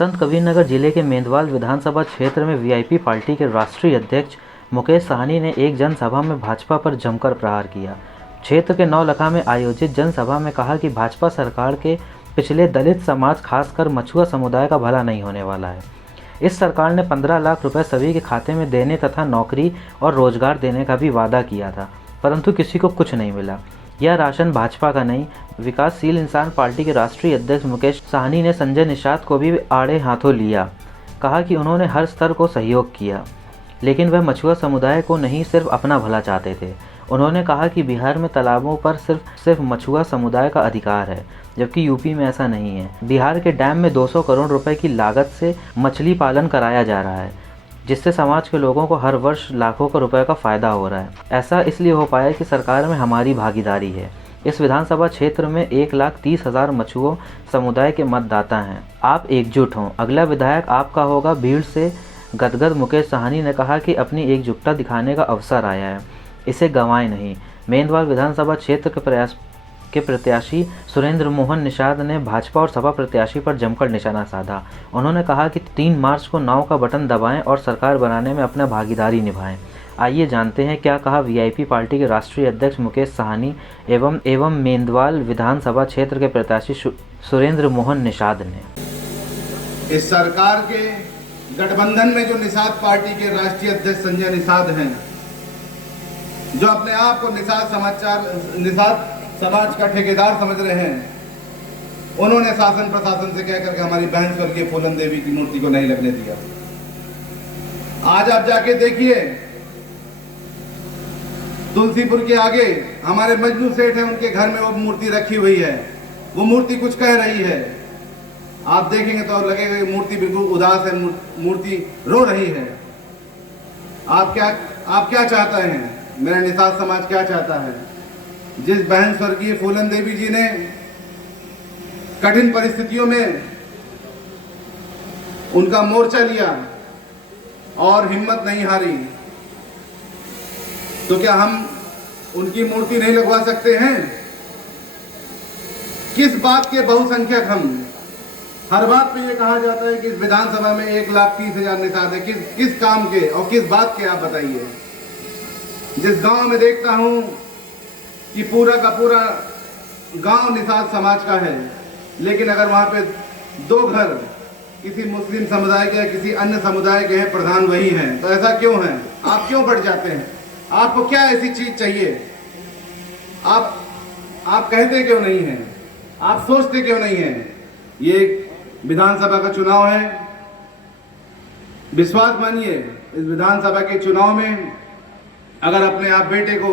संत कबीरनगर जिले के मेंदवाल विधानसभा क्षेत्र में वीआईपी पार्टी के राष्ट्रीय अध्यक्ष मुकेश साहनी ने एक जनसभा में भाजपा पर जमकर प्रहार किया। क्षेत्र के नौलखा में आयोजित जनसभा में कहा कि भाजपा सरकार के पिछले दलित समाज खासकर मछुआ समुदाय का भला नहीं होने वाला है। इस सरकार ने 15 लाख रुपए सभी के खाते में देने तथा नौकरी और रोजगार देने का भी वादा किया था, परंतु किसी को कुछ नहीं मिला। यह राशन भाजपा का नहीं। विकासशील इंसान पार्टी के राष्ट्रीय अध्यक्ष मुकेश साहनी ने संजय निषाद को भी आड़े हाथों लिया। कहा कि उन्होंने हर स्तर को सहयोग किया, लेकिन वह मछुआ समुदाय को नहीं सिर्फ अपना भला चाहते थे। उन्होंने कहा कि बिहार में तालाबों पर सिर्फ मछुआ समुदाय का अधिकार है, जबकि यूपी में ऐसा नहीं है। बिहार के डैम में 200 करोड़ रुपए की लागत से मछली पालन कराया जा रहा है, जिससे समाज के लोगों को हर वर्ष लाखों का रुपए का फायदा हो रहा है। ऐसा इसलिए हो पाया कि सरकार में हमारी भागीदारी है। इस विधानसभा क्षेत्र में 1,30,000 मछुआ समुदाय के मतदाता हैं। आप एकजुट हों, अगला विधायक आपका होगा। भीड़ से गदगद मुकेश साहनी ने कहा कि अपनी एकजुटता दिखाने का अवसर आया है, इसे गंवाएं नहीं। मेंदवाल विधानसभा क्षेत्र के प्रत्याशी सुरेंद्र मोहन निषाद ने भाजपा और सपा प्रत्याशी पर जमकर निशाना साधा। उन्होंने कहा कि 3 मार्च को नाव का बटन दबाएं और सरकार बनाने में अपना भागीदारी निभाएं। आइए जानते हैं क्या कहा वीआईपी पार्टी के राष्ट्रीय अध्यक्ष मुकेश साहनी एवं मेंदवाल विधानसभा क्षेत्र के प्रत्याशी सुरेंद्र मोहन निषाद ने। इस सरकार के गठबंधन में जो निषाद पार्टी के राष्ट्रीय अध्यक्ष संजय निषाद हैं, जो अपने आप को निषाद समाज का ठेकेदार समझ रहे हैं, उन्होंने शासन प्रशासन से कहकर के हमारी बहन स्वर्गीय फूलन देवी की मूर्ति को नहीं लगने दिया। आज आप जाके देखिए, तुलसीपुर के आगे हमारे मजनू सेठ है, उनके घर में वो मूर्ति रखी हुई है। वो मूर्ति कुछ कह रही है, आप देखेंगे तो लगेगा कि मूर्ति बिल्कुल उदास है, मूर्ति रो रही है। आप क्या चाहते हैं? मेरा निषाद समाज क्या चाहता है? जिस बहन स्वर्गीय फूलन देवी जी ने कठिन परिस्थितियों में उनका मोर्चा लिया और हिम्मत नहीं हारी, तो क्या हम उनकी मूर्ति नहीं लगवा सकते हैं? किस बात के बहुसंख्यक हम? हर बात पे ये कहा जाता है कि इस विधानसभा में 1,30,000 निषाद है। किस काम के और किस बात के, आप बताइए। जिस गांव में देखता हूं कि पूरा का पूरा गांव निषाद समाज का है, लेकिन अगर वहां पे 2 घर किसी मुस्लिम समुदाय के या किसी अन्य समुदाय के हैं, प्रधान वही हैं, तो ऐसा क्यों है? आप क्यों बढ़ जाते हैं? आपको क्या ऐसी चीज चाहिए? आप कहते क्यों नहीं हैं? आप सोचते क्यों नहीं हैं? ये विधानसभा का चुनाव है। विश्वास मानिए, इस विधानसभा के चुनाव में अगर अपने आप बेटे को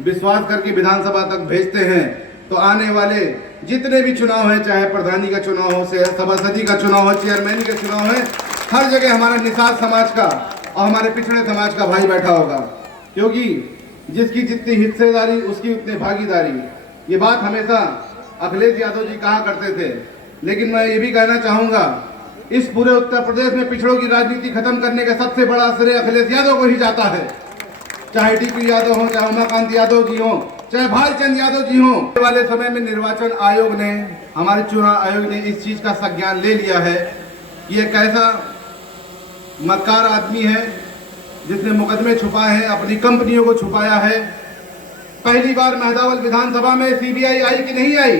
विश्वास करके विधानसभा तक भेजते हैं, तो आने वाले जितने भी चुनाव हैं, चाहे प्रधानी का चुनाव हो, सभापति का चुनाव हो, चेयरमैन का चुनाव है, हर जगह हमारा निषाद समाज का और हमारे पिछड़े समाज का भाई बैठा होगा, क्योंकि जिसकी जितनी हिस्सेदारी उसकी उतनी भागीदारी। ये बात हमेशा अखिलेश यादव जी कहा करते थे, लेकिन मैं ये भी कहना चाहूँगा, इस पूरे उत्तर प्रदेश में पिछड़ों की राजनीति खत्म करने का सबसे बड़ा श्रेय अखिलेश यादव को ही जाता है। चाहे डीपी यादव हो, चाहे उमाकांत यादव जी हो, चाहे भालचंद यादव जी हो। आने वाले समय में निर्वाचन आयोग ने, हमारे चुनाव आयोग ने इस चीज का संज्ञान ले लिया है कि ये कैसा मक्कार आदमी है जिसने मुकदमे छुपाए हैं, अपनी कंपनियों को छुपाया है। पहली बार मेंदवाल विधानसभा में सीबीआई आई कि नहीं आई?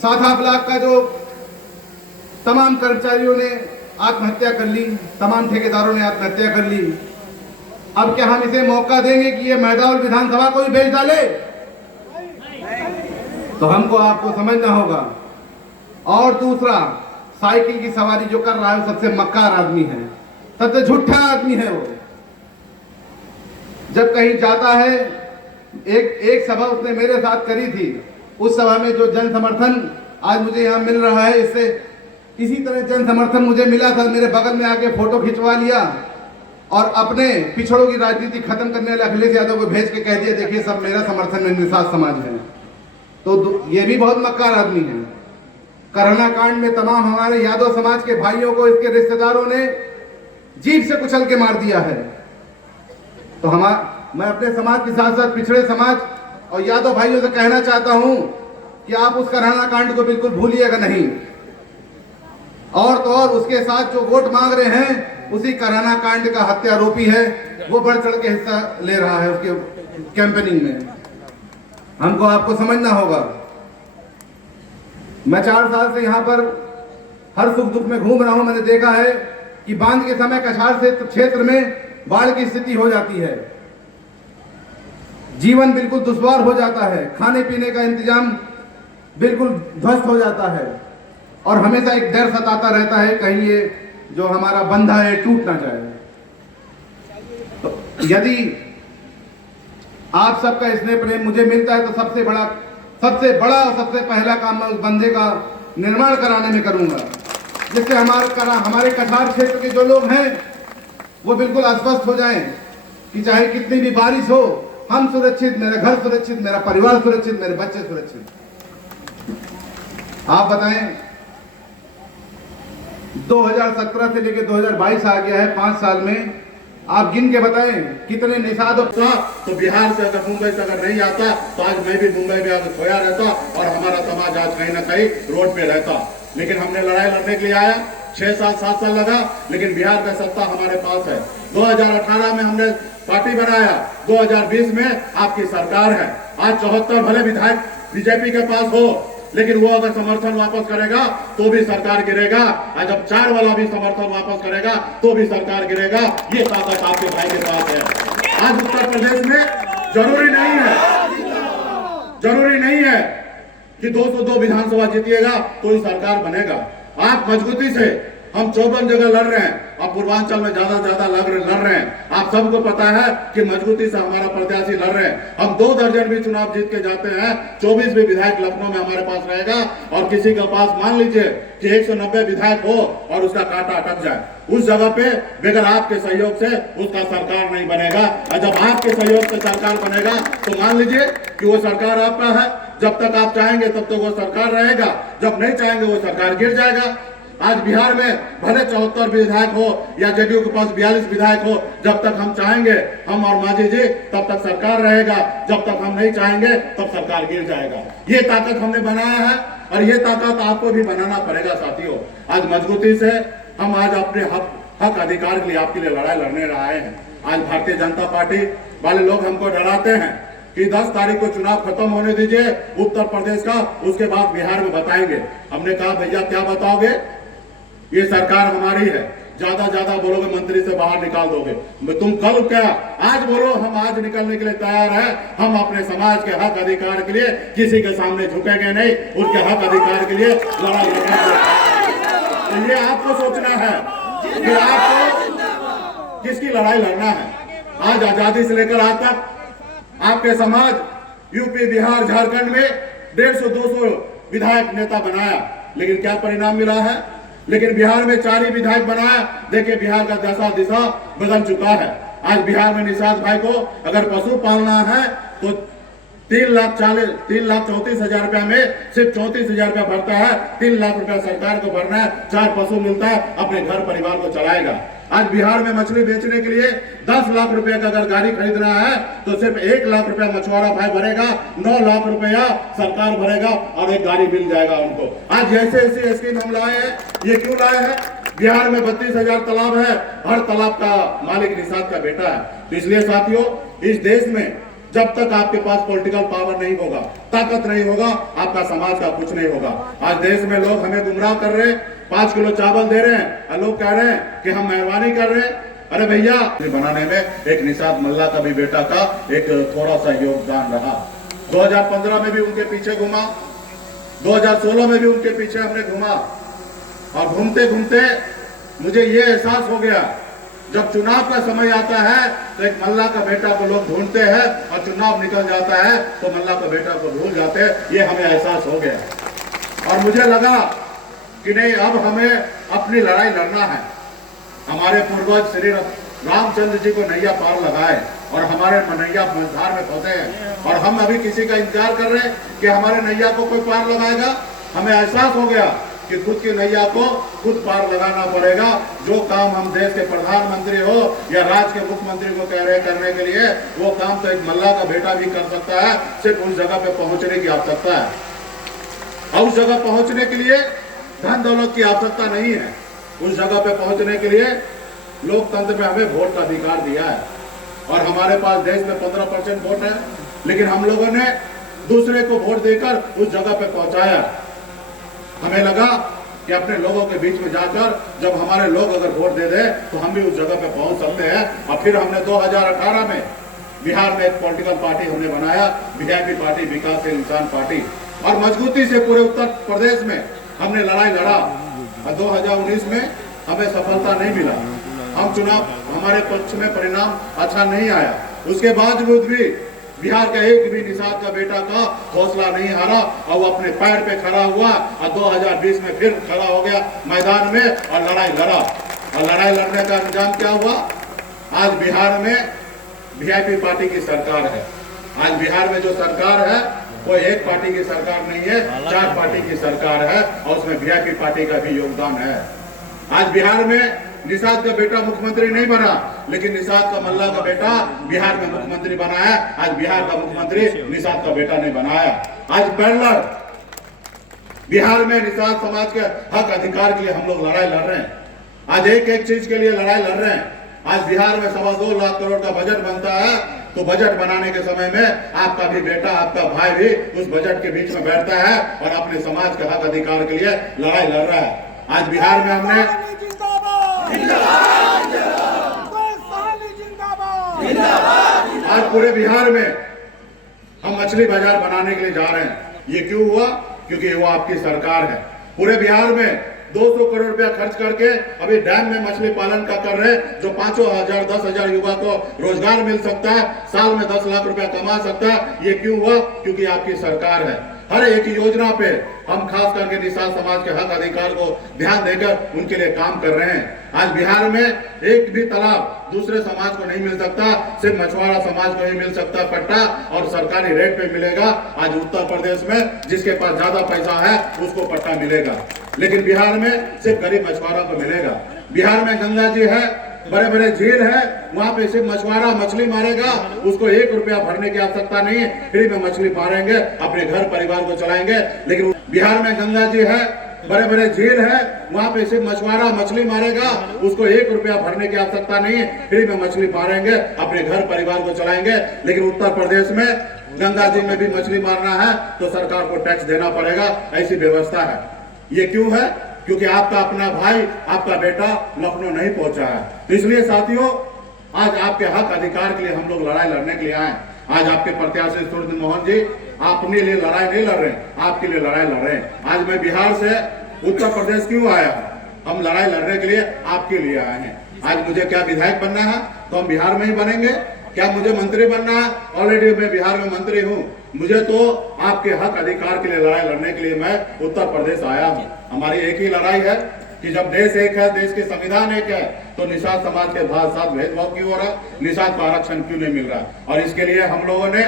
7 लाख का जो तमाम कर्मचारियों ने आत्महत्या कर ली, तमाम ठेकेदारों ने आत्महत्या कर ली। अब क्या हम इसे मौका देंगे कि ये मेंदवाल विधानसभा को ही बेच डाले? तो हमको आपको समझना होगा। और दूसरा, साइकिल की सवारी जो कर रहा है वो सबसे मक्कार आदमी है, सबसे झूठा आदमी है वो। जब कहीं जाता है, एक सभा उसने मेरे साथ करी थी, उस सभा में जो जन समर्थन आज मुझे यहाँ मिल रहा है, इससे इसी तरह जन समर्थन मुझे मिला था। मेरे बगल में आके फोटो खिंचवा लिया और अपने पिछड़ों की राजनीति खत्म करने वाले अखिलेश यादव को भेज के कह दिया, देखिए सब मेरा समर्थन में निषाद समाज है। तो ये भी बहुत मक्कार आदमी है। करहना कांड में तमाम हमारे यादव समाज के भाइयों को इसके रिश्तेदारों ने जीभ से कुचल के मार दिया है। तो मैं अपने समाज के साथ साथ पिछड़े समाज और यादव भाइयों से कहना चाहता हूं कि आप उस करहना कांड को बिल्कुल भूलिएगा नहीं। और तो और उसके साथ जो वोट मांग रहे हैं उसी कराना कांड का हत्यारोपी है, वो बढ़ चढ़ के हिस्सा ले रहा है उसके कैंपेनिंग में। हमको आपको समझना होगा। मैं 4 साल से यहाँ पर हर सुख दुख में घूम रहा हूं। मैंने देखा है कि बांध के समय कछार से क्षेत्र में बाढ़ की स्थिति हो जाती है, जीवन बिल्कुल दुश्वार हो जाता है, खाने पीने का इंतजाम बिल्कुल ध्वस्त हो जाता है और हमेशा एक डर सताता रहता है कहीं ये जो हमारा बंधा है टूट ना जाए। तो यदि आप सबका स्नेह प्रेम मुझे मिलता है तो सबसे बड़ा और सबसे पहला काम मैं उस बंधे का निर्माण कराने में करूंगा, जिससे हमारे कछार क्षेत्र के जो लोग हैं वो बिल्कुल आश्वस्त हो जाएं कि चाहे कितनी भी बारिश हो, हम सुरक्षित, मेरा घर सुरक्षित, मेरा परिवार सुरक्षित, मेरे बच्चे सुरक्षित। आप बताएं, 2017 से लेकर 2022 आ गया है, 5 साल में आप गिन के बताएं कितने निषाद। तो बिहार से अगर मुंबई से अगर नहीं आता तो आज मैं भी मुंबई में आकर खोया रहता और हमारा समाज आज कहीं ना कहीं रोड पे रहता। लेकिन हमने लड़ाई लड़ने के लिए आया, 6 साल 7 साल लगा, लेकिन बिहार में सत्ता हमारे पास है। 2018 में हमने पार्टी बनाया, 2020 में आपकी सरकार है। आज 74 भले विधायक बीजेपी के पास हो, लेकिन वो अगर समर्थन वापस करेगा तो भी सरकार गिरेगा। आज जब 4 वाला भी समर्थन वापस करेगा तो भी सरकार गिरेगा। ये ताकत आपके भाई के पास है। आज उत्तर प्रदेश में जरूरी नहीं है कि 202 विधानसभा जीतिएगा तो ही सरकार बनेगा। आप मजबूती से, हम 54 जगह लड़ रहे हैं, अब पूर्वांचल में ज्यादा लड़ रहे हैं। आप सबको पता है कि मजबूती से हमारा प्रत्याशी लड़ रहे हैं। हम 2 दर्जन भी चुनाव जीत के जाते हैं, 24 भी विधायक लखनऊ में हमारे पास रहेगा। और किसी के पास मान लीजिए कि 190 विधायक हो और उसका कांटा अटक जाए, उस जगह पे बगैर आपके सहयोग से उसका सरकार नहीं बनेगा। और जब आपके सहयोग से सरकार बनेगा तो मान लीजिए कि वो सरकार आपका है। जब तक आप चाहेंगे तब तक वो सरकार रहेगा, जब नहीं चाहेंगे वो सरकार गिर जाएगा। आज बिहार में भले 74 विधायक हो या जेडीयू के पास 42 विधायक हो, जब तक हम चाहेंगे, हम और मांझी जी, तब तक सरकार रहेगा। जब तक हम नहीं चाहेंगे तब सरकार गिर जाएगा। ये ताकत हमने बनाया है और ये ताकत आपको भी बनाना पड़ेगा साथियों। आज मजबूती से हम आज अपने हक अधिकार के लिए आपके लिए लड़ाई लड़ने आए हैं। आज भारतीय जनता पार्टी वाले लोग हमको डराते हैं कि 10 तारीख को चुनाव खत्म होने दीजिए उत्तर प्रदेश का, उसके बाद बिहार में बताएंगे। हमने कहा भैया क्या बताओगे, ये सरकार हमारी है, ज्यादा बोलोगे मंत्री से बाहर निकाल दोगे। तुम कल क्या आज बोलो, हम आज निकलने के लिए तैयार है। हम अपने समाज के हक अधिकार के लिए किसी के सामने झुकेंगे नहीं, उनके हक अधिकार के लिए लड़ाई लड़ेंगे। तो ये आपको सोचना है कि आपको किसकी लड़ाई लड़ना है। आज आजादी से लेकर आज तक आपके समाज यूपी, बिहार, झारखंड में 150-200 विधायक नेता बनाया, लेकिन क्या परिणाम मिला है। लेकिन बिहार में 4 ही विधायक बनाया, देखिए बिहार का दशा दिशा बदल चुका है। आज बिहार में निषाद भाई को अगर पशु पालना है तो 3,34,000 रुपया में सिर्फ 34,000 रुपया भरता है। 3 लाख रुपया सरकार को भरना है, 4 पशु मिलता है, अपने घर परिवार को चलाएगा। आज बिहार में मछली बेचने के लिए 10 लाख रुपए का अगर गाड़ी खरीदना है तो सिर्फ 1 लाख रुपया मछुआरा भाई भरेगा, 9 लाख रुपया सरकार भरेगा और एक गाड़ी मिल जाएगा उनको। आज ऐसे स्कीम हम लाए हैं। ये क्यों लाए हैं? बिहार में 32,000 तालाब है, हर तालाब का मालिक निषाद का बेटा है। तो इसलिए साथियों, इस देश में जब तक आपके पास पॉलिटिकल पावर नहीं होगा, ताकत नहीं होगा, आपका समाज का कुछ नहीं होगा। आज देश में लोग हमें गुमराह कर रहे हैं, 5 किलो चावल दे रहे हैं और लोग कह रहे हैं कि हम मेहरबानी कर रहे हैं। अरे भैया, बनाने में एक निषाद मल्ला का भी बेटा का एक थोड़ा सा योगदान रहा। 2015 में भी उनके पीछे घूमा, 2016 में भी उनके पीछे हमने घूमा और घूमते घूमते मुझे ये एहसास हो गया, जब चुनाव का समय आता है तो एक मल्ला का बेटा को लोग ढूंढते हैं और चुनाव निकल जाता है तो मल्ला का बेटा को भूल जाते हैं। ये हमें एहसास हो गया और मुझे लगा कि नहीं, अब हमें अपनी लड़ाई लड़ना है। हमारे पूर्वज श्री रामचंद्र जी को नैया पार लगाए और हमारे नैया मझधार में फंसे हैं और हम अभी किसी का इंतजार कर रहे हैं कि हमारे नैया को कोई पार लगाएगा। हमें एहसास हो गया कि खुद की नैया को खुद पार लगाना पड़ेगा। जो काम हम देश के प्रधानमंत्री हो या राज्य के मुख्यमंत्री को कह रहे करने के लिए, वो काम तो एक मल्ला का बेटा भी कर सकता है। सिर्फ उस जगह पे पहुंचने की आवश्यकता है और उस जगह पहुंचने के लिए धन दौलत की आवश्यकता नहीं है। उस जगह पे पहुंचने के लिए लोकतंत्र में हमें वोट का अधिकार दिया है और हमारे पास देश में 15% वोट है, लेकिन हम लोगों ने दूसरे को वोट देकर उस जगह पे पहुंचाया। हमें लगा कि अपने लोगों के बीच में जाकर जब हमारे लोग अगर वोट दे दे तो हम भी उस जगह पे पहुंच सकते हैं। और फिर हमने 2018 में बिहार में एक पॉलिटिकल पार्टी हमने बनाया, वीआईपी पार्टी, विकासशील इंसान पार्टी, और मजबूती से पूरे उत्तर प्रदेश में हमने लड़ाई लड़ा। और 2019 में हमें सफलता नहीं मिला, हम चुनाव, हमारे पक्ष में परिणाम अच्छा नहीं आया। उसके बावजूद भी बिहार का एक भी निषाद का बेटा का हौसला नहीं हारा और वो अपने पैर पे खड़ा हुआ और 2020 में फिर खड़ा हो गया मैदान में और लड़ाई लड़ा। और लड़ाई लड़ने का अंजाम क्या हुआ? आज बिहार में वीआईपी पार्टी की सरकार है। आज बिहार में जो सरकार है वो एक पार्टी की सरकार नहीं है, 4 पार्टी की सरकार है और उसमें वीआईपी पार्टी का भी योगदान है। आज बिहार में निषाद का बेटा मुख्यमंत्री नहीं बना, लेकिन निषाद का मल्ला का बेटा बिहार में मुख्यमंत्री बना है। आज बिहार का मुख्यमंत्री निषाद का बेटा ने बनाया। आज पैरेलल बिहार में निषाद समाज के हक अधिकार के लिए हम लोग लड़ाई लड़ रहे हैं। आज एक एक चीज के लिए लड़ाई लड़ रहे हैं। आज बिहार में 2.25 लाख करोड़ का बजट बनता है, तो बजट बनाने के समय में आपका भी बेटा, आपका भाई भी उस बजट के बीच में बैठता है और अपने समाज के हक अधिकार के लिए लड़ाई लड़ रहा है। आज बिहार में हमने आज पूरे बिहार में हम मछली बाजार बनाने के लिए जा रहे हैं। ये क्यों हुआ? क्योंकि वो आपकी सरकार है। पूरे बिहार में 200 करोड़ रुपया खर्च करके अभी डैम में मछली पालन का कर रहे हैं, जो 5,000 10,000 युवा को रोजगार मिल सकता है, साल में 10 लाख रुपया कमा सकता है। ये क्यों हुआ? क्योंकि आपकी सरकार है। हर एक योजना पे हम खास करके निषाद समाज के हक अधिकार को ध्यान देकर उनके लिए काम कर रहे हैं। आज बिहार में एक भी तालाब दूसरे समाज को नहीं मिल सकता, सिर्फ मछुआरा समाज को ही मिल सकता पट्टा और सरकारी रेट पे मिलेगा। आज उत्तर प्रदेश में जिसके पास ज्यादा पैसा है उसको पट्टा मिलेगा, लेकिन बिहार में सिर्फ गरीब मछुआरा को मिलेगा। बिहार में गंगा जी है, बड़े बड़े झील है, वहां पे सिर्फ मछुआरा मछली मारेगा, उसको 1 रुपया भरने की आवश्यकता नहीं है, फ्री में मछली मारेंगे, अपने घर परिवार को चलाएंगे। लेकिन बिहार में गंगा जी है, बड़े बड़े झील है, वहां पे सिर्फ मछुआरा मछली मारेगा, उसको 1 रुपया भरने की आवश्यकता नहीं है, फ्री में मछली मारेंगे, अपने घर परिवार को चलाएंगे। लेकिन उत्तर प्रदेश में गंगा जी में भी मछली मारना है तो सरकार को टैक्स देना पड़ेगा, ऐसी व्यवस्था है। ये क्यों है? क्योंकि आपका अपना भाई, आपका बेटा लखनऊ नहीं पहुंचा है। तो इसलिए साथियों, आज आपके हक अधिकार के लिए हम लोग लड़ाई लड़ने के लिए आए। आज आपके प्रत्याशी सूर्य मोहन जी अपने लिए लड़ाई नहीं लड़ रहे, आपके लिए लड़ाई लड़ रहे हैं। आज मैं बिहार से उत्तर प्रदेश क्यों आया हूँ? हम लड़ाई लड़ने के लिए आपके लिए आए हैं। आज मुझे क्या विधायक बनना है तो हम बिहार में ही बनेंगे। क्या मुझे मंत्री बनना है? ऑलरेडी मैं बिहार में मंत्री हूँ। मुझे तो आपके हक अधिकार के लिए लड़ाई लड़ने के लिए मैं उत्तर प्रदेश आया हूँ। हमारी एक ही लड़ाई है कि जब देश एक है, देश के संविधान एक है, तो निषाद समाज के साथ भेदभाव क्यों हो रहा, निषाद को आरक्षण क्यों नहीं मिल रहा? और इसके लिए हम लोगों ने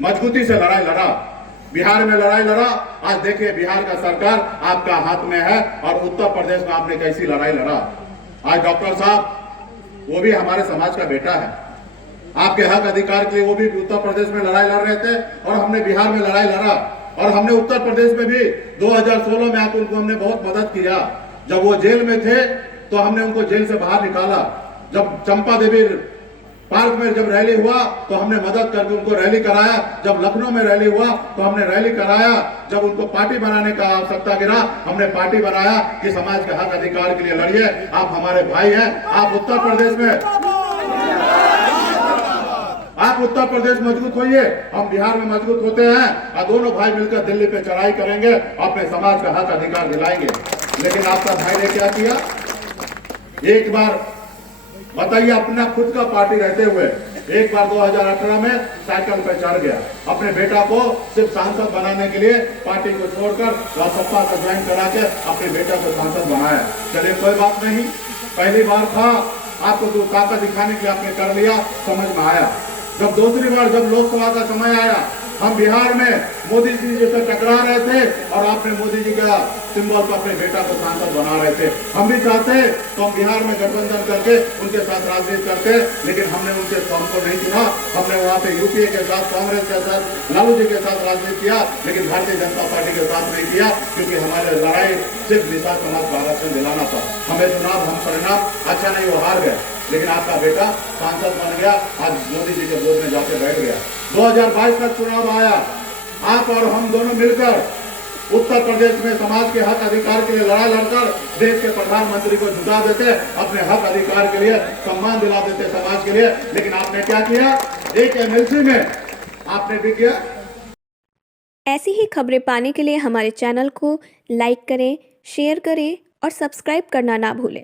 मजबूती से लड़ाई लड़ा, बिहार में लड़ाई लड़ा। आज देखिए बिहार का सरकार आपका हाथ में है और उत्तर प्रदेश में आपने कैसी लड़ाई लड़ा। आज डॉक्टर साहब वो भी हमारे समाज का बेटा है, आपके हक अधिकार के लिए वो भी उत्तर प्रदेश में लड़ाई लड़ रहे थे और हमने बिहार में लड़ाई लड़ा। और हमने उत्तर प्रदेश में भी 2016 में आकर उनको हमने बहुत मदद किया। जब वो जेल में थे तो हमने उनको जेल से बाहर निकाला। जब चंपा देवी पार्क में जब रैली हुआ तो हमने मदद करके उनको रैली कराया। जब लखनऊ में रैली हुआ तो हमने रैली कराया। जब उनको पार्टी बनाने का आवश्यकता गिरा, हमने पार्टी बनाया कि समाज के हक अधिकार के लिए लड़िए, आप हमारे भाई हैं। आप उत्तर प्रदेश मजबूत होइए, हम बिहार में मजबूत होते हैं और दोनों भाई मिलकर दिल्ली पे चढ़ाई करेंगे, अपने समाज का हक अधिकार दिलाएंगे। लेकिन आपका भाई ने क्या किया? एक बार बताइए, अपना खुद का पार्टी रहते हुए एक बार 2018 में साइकिल पर चढ़ गया, अपने बेटा को सिर्फ सांसद बनाने के लिए पार्टी को छोड़कर राजसपा को ज्वाइन करा के अपने बेटा को सांसद बनाया। चलिए कोई बात नहीं, पहली बार था, आपको जो ताकत दिखाने के लिए आपने कर लिया, समझ में आया। जब दूसरी बार जब लोकसभा का समय आया, हम बिहार में मोदी जी से टकरा रहे थे और आपने मोदी जी का सिंबल पर अपने बेटा को सांसद बना रहे थे। हम भी चाहते तो हम बिहार में गठबंधन करके उनके साथ राजनीति करते, लेकिन हमने उनके हमको नहीं चुना। हमने वहाँ पे यूपीए के साथ, कांग्रेस के साथ, लालू जी के साथ राजनीति किया, लेकिन भारतीय जनता पार्टी के साथ नहीं किया, क्योंकि हमारे लड़ाई सिर्फ निषाद समाज को आरक्षण दिलाना था। हमें चुनाव, हम परिणाम अच्छा नहीं, वो हार गए, लेकिन आपका बेटा सांसद बन गया, आज मोदी जी के गोद में जाके बैठ गया। 2022 का चुनाव आया, आप और हम दोनों मिलकर उत्तर प्रदेश में समाज के हक अधिकार के लिए लड़ाई लड़कर देश के प्रधानमंत्री को झुका देते, अपने हक अधिकार के लिए सम्मान दिला देते समाज के लिए। लेकिन आपने क्या किया, एक एमएलसी में आपने भी किया। ऐसी ही खबरें पाने के लिए हमारे चैनल को लाइक करें, शेयर करें और सब्सक्राइब करना ना भूलें।